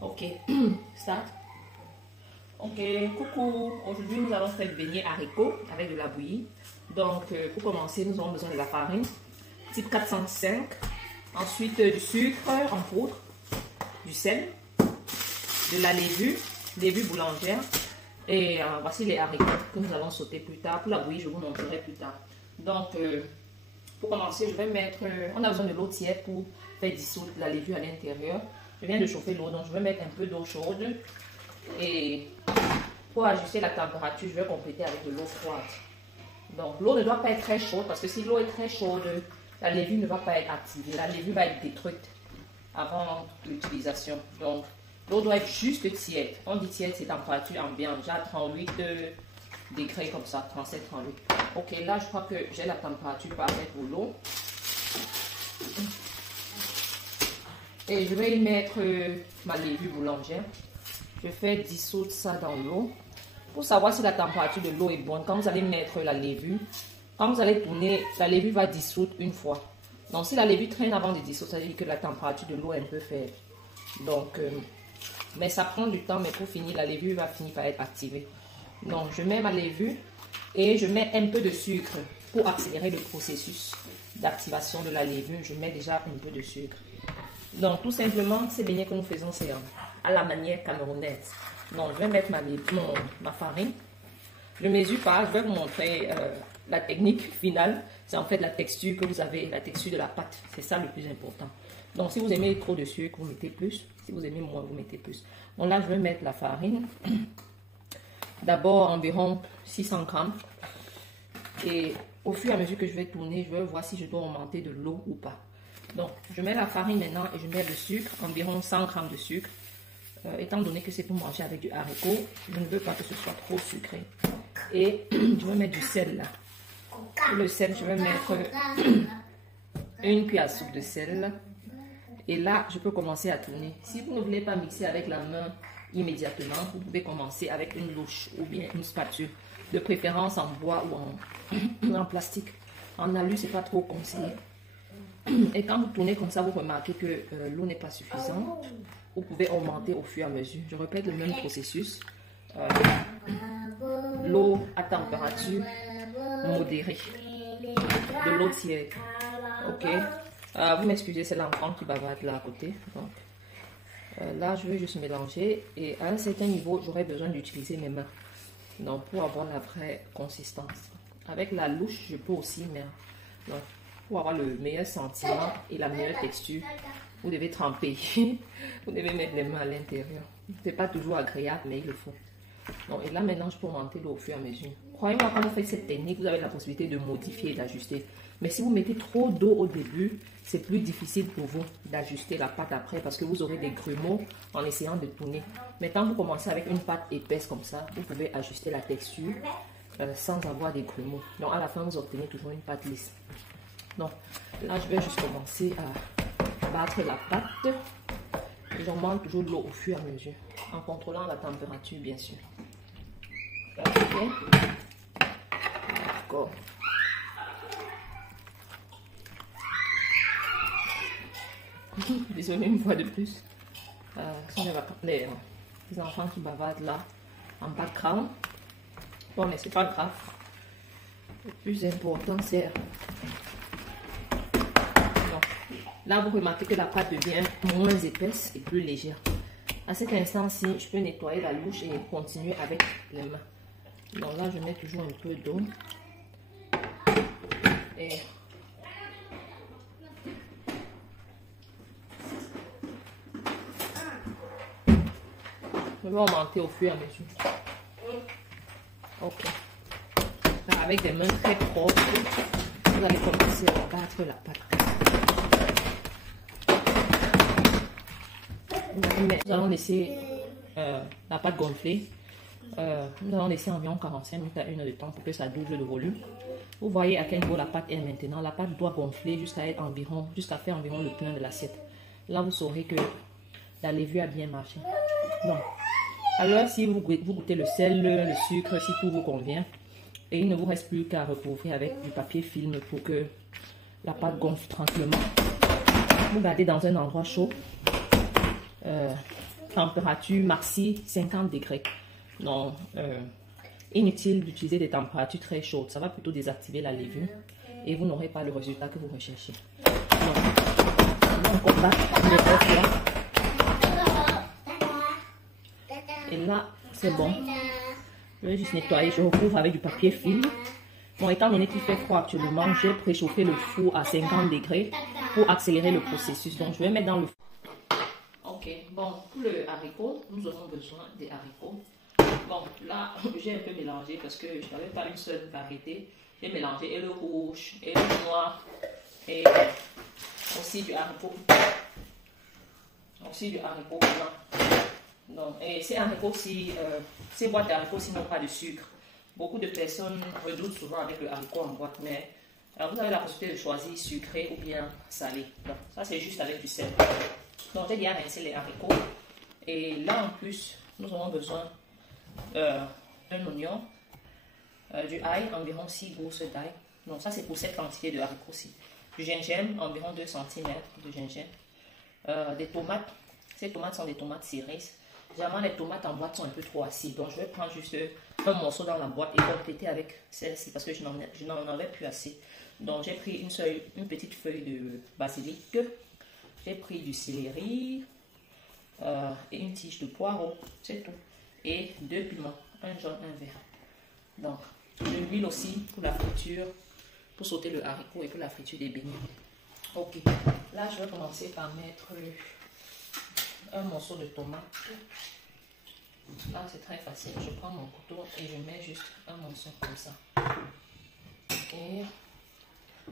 Ok, start. Ok, coucou. Aujourd'hui, nous allons faire beignet haricots avec de la bouillie. Donc, pour commencer, nous avons besoin de la farine, type 405. Ensuite, du sucre en poudre, du sel, de la levure boulangère. Et voici les haricots que nous allons sauter plus tard. Pour la bouillie, je vous montrerai plus tard. Donc, pour commencer, je vais mettre... on a besoin de l'eau tiède pour faire dissoudre la levure à l'intérieur. Je viens de chauffer l'eau, donc je vais mettre un peu d'eau chaude. Et pour ajuster la température, je vais compléter avec de l'eau froide. Donc, l'eau ne doit pas être très chaude parce que si l'eau est très chaude, la levure ne va pas être activée. La levure va être détruite avant l'utilisation. Donc, l'eau doit être juste tiède. On dit tiède, c'est température ambiante, déjà 38 degrés comme ça, 37, 38. Ok, là, je crois que j'ai la température parfaite pour l'eau. Et je vais y mettre ma levure boulangère. Je fais dissoudre ça dans l'eau. Pour savoir si la température de l'eau est bonne, quand vous allez mettre la levure, quand vous allez tourner, la levure va dissoudre une fois. Donc si la levure traîne avant de dissoudre, ça veut dire que la température de l'eau est un peu faible. Donc, mais ça prend du temps, mais pour finir, la levure va finir par être activée. Donc je mets ma levure et je mets un peu de sucre pour accélérer le processus d'activation de la levure. Je mets déjà un peu de sucre. Donc tout simplement, ces beignets que nous faisons, c'est à la manière camerounaise. Donc je vais mettre ma farine. Je mesure pas, je vais vous montrer la technique finale. C'est en fait la texture que vous avez, la texture de la pâte. C'est ça le plus important. Donc si vous aimez trop de sucre, vous mettez plus. Si vous aimez moins, vous mettez plus. Bon là, je vais mettre la farine. D'abord environ 600 grammes. Et au fur et à mesure que je vais tourner, je vais voir si je dois augmenter de l'eau ou pas. Donc, je mets la farine maintenant et je mets le sucre, environ 100 grammes de sucre. Étant donné que c'est pour manger avec du haricot, je ne veux pas que ce soit trop sucré. Et je vais mettre du sel là. Pour le sel, je vais mettre une cuillère à soupe de sel. Et là, je peux commencer à tourner. Si vous ne voulez pas mixer avec la main immédiatement, vous pouvez commencer avec une louche ou bien une spatule. De préférence en bois ou en plastique. En alu, c'est pas trop conseillé. Et quand vous tournez comme ça, vous remarquez que l'eau n'est pas suffisante. Vous pouvez augmenter au fur et à mesure. Je répète le même processus. L'eau à température modérée. De l'eau tiède. Ok. Vous m'excusez, c'est l'enfant qui bavarde là à côté. Donc, là, je vais juste mélanger. Et à un certain niveau, j'aurai besoin d'utiliser mes mains. Donc, pour avoir la vraie consistance. Avec la louche, je peux aussi, mais... Donc, pour avoir le meilleur sentiment et la meilleure texture, vous devez tremper. Vous devez mettre les mains à l'intérieur. C'est pas toujours agréable, mais il le faut. Bon, et là, maintenant, je peux augmenter l'eau au fur et à mesure. Croyez-moi, quand vous faites cette technique, vous avez la possibilité de modifier et d'ajuster. Mais si vous mettez trop d'eau au début, c'est plus difficile pour vous d'ajuster la pâte après parce que vous aurez des grumeaux en essayant de tourner. Mais quand vous commencez avec une pâte épaisse comme ça, vous pouvez ajuster la texture sans avoir des grumeaux. Donc, à la fin, vous obtenez toujours une pâte lisse. Donc, là, je vais juste commencer à battre la pâte. J'augmente toujours l'eau au fur et à mesure, en contrôlant la température, bien sûr. Ok. D'accord. Désolée une fois de plus. Ce sont les enfants qui bavardent là, en background. Bon, mais c'est pas grave. Le plus important, c'est... Là, vous remarquez que la pâte devient moins épaisse et plus légère. À cet instant-ci, je peux nettoyer la louche et continuer avec les mains. Donc là, je mets toujours un peu d'eau. Et je vais augmenter au fur et à mesure. Ok. Alors, avec des mains très propres, vous allez commencer à battre la pâte. Nous allons laisser la pâte gonfler. Nous allons laisser environ 45 minutes à 1 heure de temps pour que ça double de volume. Vous voyez à quel niveau la pâte est maintenant. La pâte doit gonfler jusqu'à faire environ le plein de l'assiette. Là, vous saurez que la levure a bien marché. Donc, alors si vous goûtez le sel, le sucre, si tout vous convient, et il ne vous reste plus qu'à recouvrir avec du papier film pour que la pâte gonfle tranquillement. Vous gardez dans un endroit chaud. température maxi 50 degrés. Donc, inutile d'utiliser des températures très chaudes. Ça va plutôt désactiver la levure et vous n'aurez pas le résultat que vous recherchez. Donc, on va le œuf là. Et là, c'est bon. Je vais juste nettoyer. Je recouvre avec du papier film. Bon, étant donné qu'il fait froid actuellement, j'ai préchauffé le four à 50 degrés pour accélérer le processus. Donc, je vais mettre dans le four. Ok, bon, pour le haricot, nous aurons besoin des haricots. Bon, là, j'ai un peu mélangé parce que je n'avais pas une seule variété. J'ai mélangé et le rouge, et le noir, et aussi du haricot. Aussi du haricot blanc. Donc, et ces haricots, ces boîtes d'haricots, n'ont pas de sucre. Beaucoup de personnes redoutent souvent avec le haricot en boîte, mais vous avez la possibilité de choisir sucré ou bien salé. Donc, ça, c'est juste avec du sel. Donc, j'ai déjà rincé les haricots. Et là, en plus, nous aurons besoin d'un oignon, du ail, environ 6 gousses d'ail. Donc, ça, c'est pour cette quantité de haricots-ci. Du gingembre, environ 2 cm de gingembre. Des tomates. Ces tomates sont des tomates cerises. Généralement, les tomates en boîte sont un peu trop acides. Donc, je vais prendre juste un morceau dans la boîte et compléter avec celle-ci parce que je n'en avais plus assez. Donc, j'ai pris une petite feuille de basilic. J'ai pris du céleri et une tige de poireau. C'est tout. Et 2 piments. Un jaune, un vert. Donc, de l'huile aussi pour la friture, pour sauter le haricot et pour la friture des beignets. Ok. Là, je vais commencer par mettre un morceau de tomate. Là, c'est très facile. Je prends mon couteau et je mets juste un morceau comme ça. Et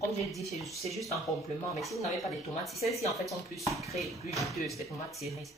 comme j'ai dit, c'est juste un complément. Mais si vous n'avez pas de tomates, si celles-ci en fait sont plus sucrées et plus juteuses, les tomates cerises,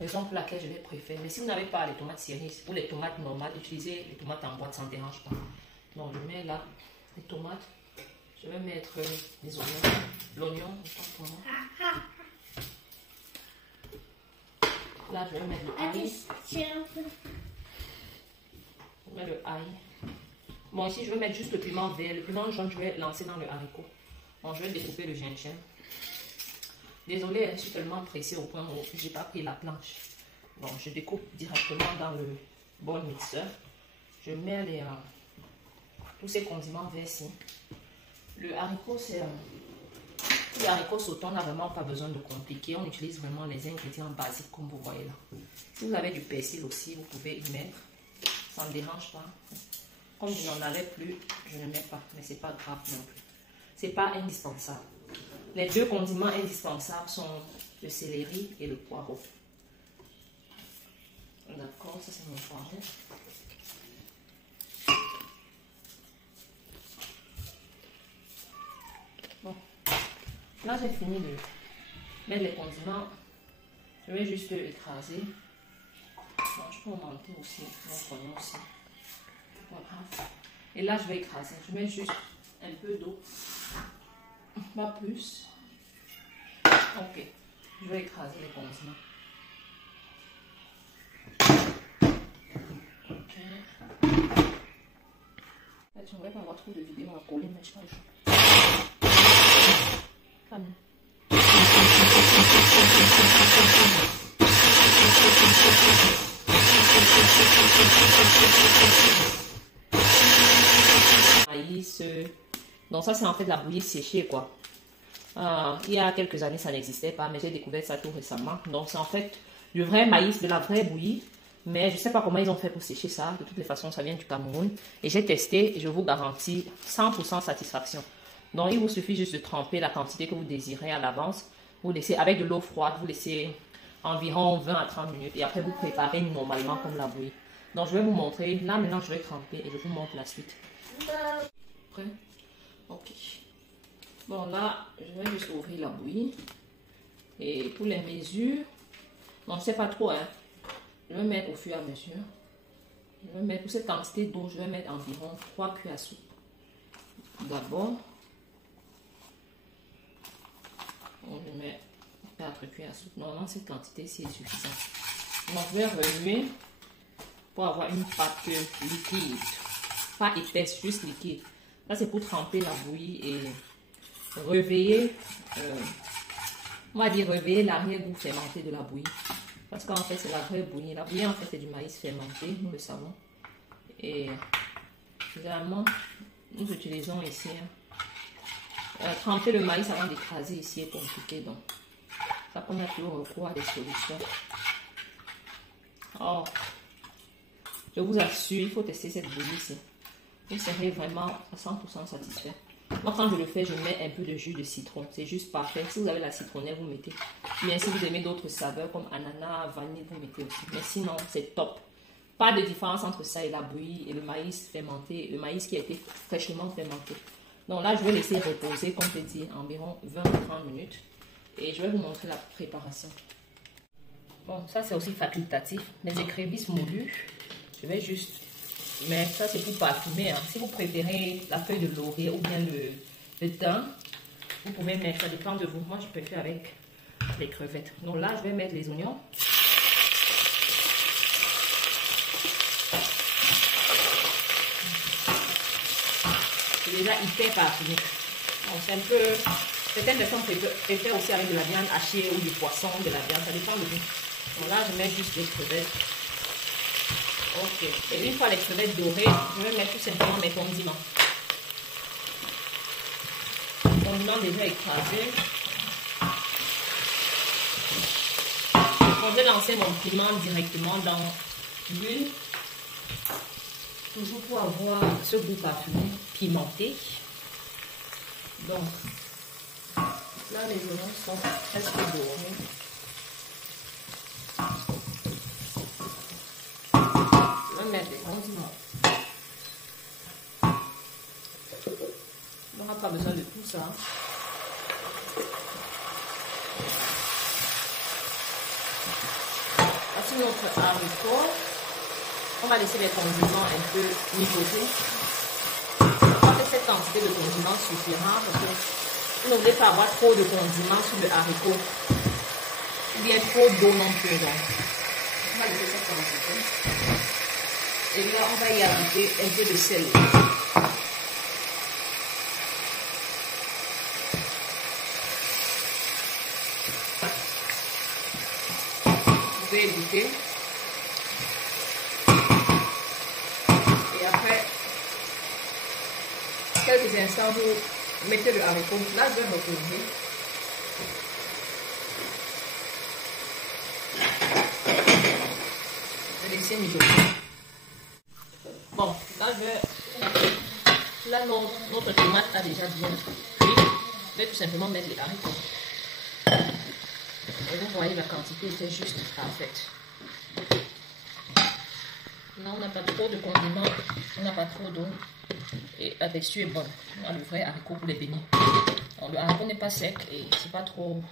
raison pour laquelle je les préfère. Mais si vous n'avez pas les tomates cerises ou les tomates normales, utilisez les tomates en boîte, ça ne dérange pas. Donc, je mets là les tomates. Je vais mettre les oignons. L'oignon, pour moi. Là, je vais mettre le ail. Je mets le ail. Bon, ici, je vais mettre juste le piment vert. Le piment jaune, je vais lancer dans le haricot. Bon, je vais découper le gingembre. Désolée, je suis tellement pressée au point où je n'ai pas pris la planche. Donc, je découpe directement dans le bol mixeur. Je mets tous ces condiments verts-ci. Le haricot, c'est... Les haricots sautants, on n'a vraiment pas besoin de compliquer. On utilise vraiment les ingrédients basiques comme vous voyez là. Si vous avez du persil aussi, vous pouvez y mettre. Ça ne dérange pas. Comme je n'en avais plus, je ne mets pas. Mais ce n'est pas grave non plus. Ce n'est pas indispensable. Les 2 condiments indispensables sont le céleri et le poireau. D'accord, ça c'est mon poireau. Bon. Là, j'ai fini de mettre les condiments. Je vais juste écraser. Bon, je peux augmenter aussi mon oignon aussi. Voilà. Et là, je vais écraser. Je mets juste un peu d'eau. Pas plus. Ok. Je vais écraser les condiments. Ok. Je ne vais pas avoir trop de vidéos à coller, mais je pas le choix. Maïs. Donc ça c'est en fait de la bouillie séchée quoi. Il y a quelques années ça n'existait pas, mais j'ai découvert ça tout récemment. Donc c'est en fait du vrai maïs, de la vraie bouillie. Mais je ne sais pas comment ils ont fait pour sécher ça. De toutes les façons ça vient du Cameroun. Et j'ai testé et je vous garantis 100% satisfaction. Donc, il vous suffit juste de tremper la quantité que vous désirez à l'avance. Vous laissez avec de l'eau froide, vous laissez environ 20 à 30 minutes. Et après, vous préparez normalement comme la bouillie. Donc, je vais vous montrer. Là, maintenant, je vais tremper et je vous montre la suite. Prêt? Ok. Bon, là, je vais juste ouvrir la bouillie. Et pour les mesures, bon, je ne sais pas trop, hein. Je vais mettre au fur et à mesure. Je vais mettre pour cette quantité d'eau, je vais mettre environ 3 cuillères à soupe. D'abord, je mets 4 cuillères à soupe. Normalement, cette quantité-ci est suffisante. Donc, je vais remuer pour avoir une pâte liquide. Pas épaisse, juste liquide. Là, c'est pour tremper la bouillie et réveiller, on va dire réveiller l'arrière-goût fermenté de la bouillie. Parce qu'en fait, c'est la vraie bouillie. La bouillie, en fait, c'est du maïs fermenté, nous le savons. Et généralement, nous utilisons ici, tremper le maïs avant d'écraser ici est compliqué. Donc, ça qu'on a toujours recours à des solutions. Oh, je vous assure, il faut tester cette bouillie-ci. Vous serez vraiment à 100% satisfait. Moi, quand je le fais, je mets un peu de jus de citron. C'est juste parfait. Si vous avez la citronnelle, vous mettez. Bien, si vous aimez d'autres saveurs comme ananas, vanille, vous mettez aussi. Mais sinon, c'est top. Pas de différence entre ça et la bouillie et le maïs fermenté, le maïs qui a été fraîchement fermenté. Donc là, je vais laisser reposer, comme je dit, environ 20 à 30 minutes. Et je vais vous montrer la préparation. Bon, ça c'est aussi facultatif. Mes écrevisses moulues, je vais juste mettre, ça c'est pour parfumer. Hein. Si vous préférez la feuille de laurier ou bien le thym, vous pouvez mettre, ça dépend de vous. Moi, je préfère avec les crevettes. Donc là, je vais mettre les oignons. C'est déjà hyper parfumé. Donc c'est un peu... Certaines personnes préfèrent aussi avec de la viande hachée ou du poisson, de la viande, ça dépend de vous. Donc là, je mets juste les crevettes. Ok. Et une fois les crevettes dorées, je vais mettre tout simplement mes condiments. Condiments déjà écrasés. Je vais lancer mon piment directement dans l'huile. Toujours pour avoir ce goût parfumé, pimenté. Donc, là, les oignons sont presque dorés. Je vais mettre les condiments. On n'aura pas besoin de tout ça. Voici notre haricot. On va laisser les condiments un peu mijoter. Cette quantité de condiments suffira parce que vous ne voulez pas avoir trop de condiments sur le haricot ou bien trop d'eau non plus. Donc, on va laisser cette quantité et là on va y ajouter un peu de sel. Vous pouvez goûter et après quelques instants, vous mettez le haricot. Là, je vais recouvrir. Je vais laisser mijoter. Bon, là, notre tomate a déjà bien cuit. Je vais tout simplement mettre les haricots. Et vous voyez, la quantité était juste parfaite. Là, on n'a pas trop de condiments, on n'a pas trop d'eau. Et la texture est bonne. On a le vrai haricot pour les beignets. Donc, le haricot n'est pas sec et c'est pas trop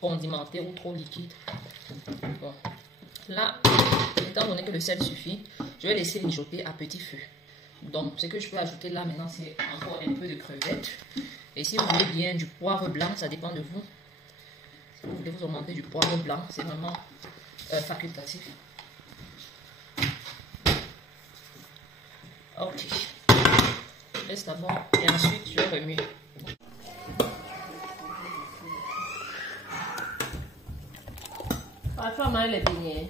condimenté ou trop liquide. Bon. Là, étant donné que le sel suffit, je vais laisser mijoter à petit feu. Donc, ce que je peux ajouter là maintenant, c'est encore un peu de crevettes. Et si vous voulez bien du poivre blanc, ça dépend de vous. Si vous voulez vous augmenter du poivre blanc, c'est vraiment facultatif. Ok. Je laisse d'abord et ensuite je remue. Tu vas manger les beignets.